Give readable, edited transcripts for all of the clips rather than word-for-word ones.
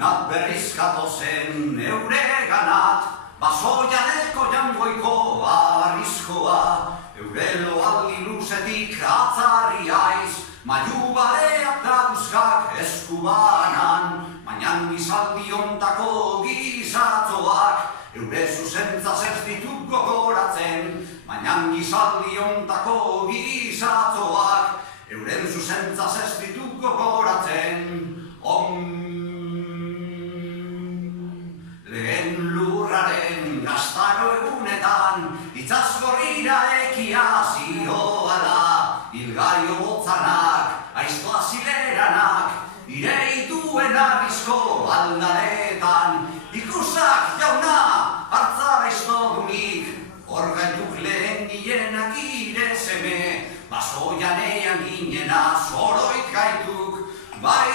nat berrizkatu zen eure ganat, basoianeko jangoiko arrizkoa, eurelo aldi luzetik atzari aiz, maiu baleak daguzkak eskubanan, mainan gizaldiontako gizatzoak, eure zuzentzaz ez ditut gogoratzen, mainan gizaldiontako gizatzoak, euren zuzentzaz ez ditut gogoratzen. Lehen lurraren gaztaro egunetan, itzazgorrira ekia zioala, hilgaio botzanak, aiztoa zileranak, ireituen arrizko aldaretan, ikusak jauna, hartzara iztodunik, orgaituk lehen gilenak ire seme, basoianean ginena zoroit gaituk, bai,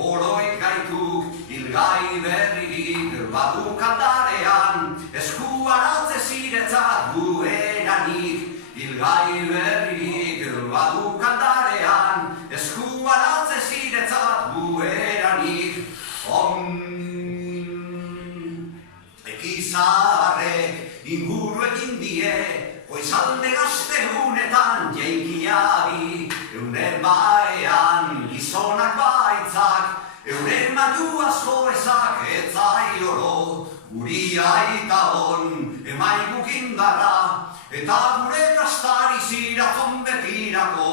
oroit gaituk, hilgai berririk badu kandarean, eskuaratze ziretzat gueranik, hilgai berririk badu kandarean, eskuaratze ziretzat gueranik. Ekizarrek inguru egin die, goizalde gaztegunetan jeikiari, euren baean gizonak baitzak, euren maiu asko ezak etzai oro, guri aita hon emaiguk indarra, eta gure kastari ziratzon betirako,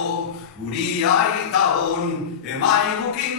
guri aita hon emaiguk indarra.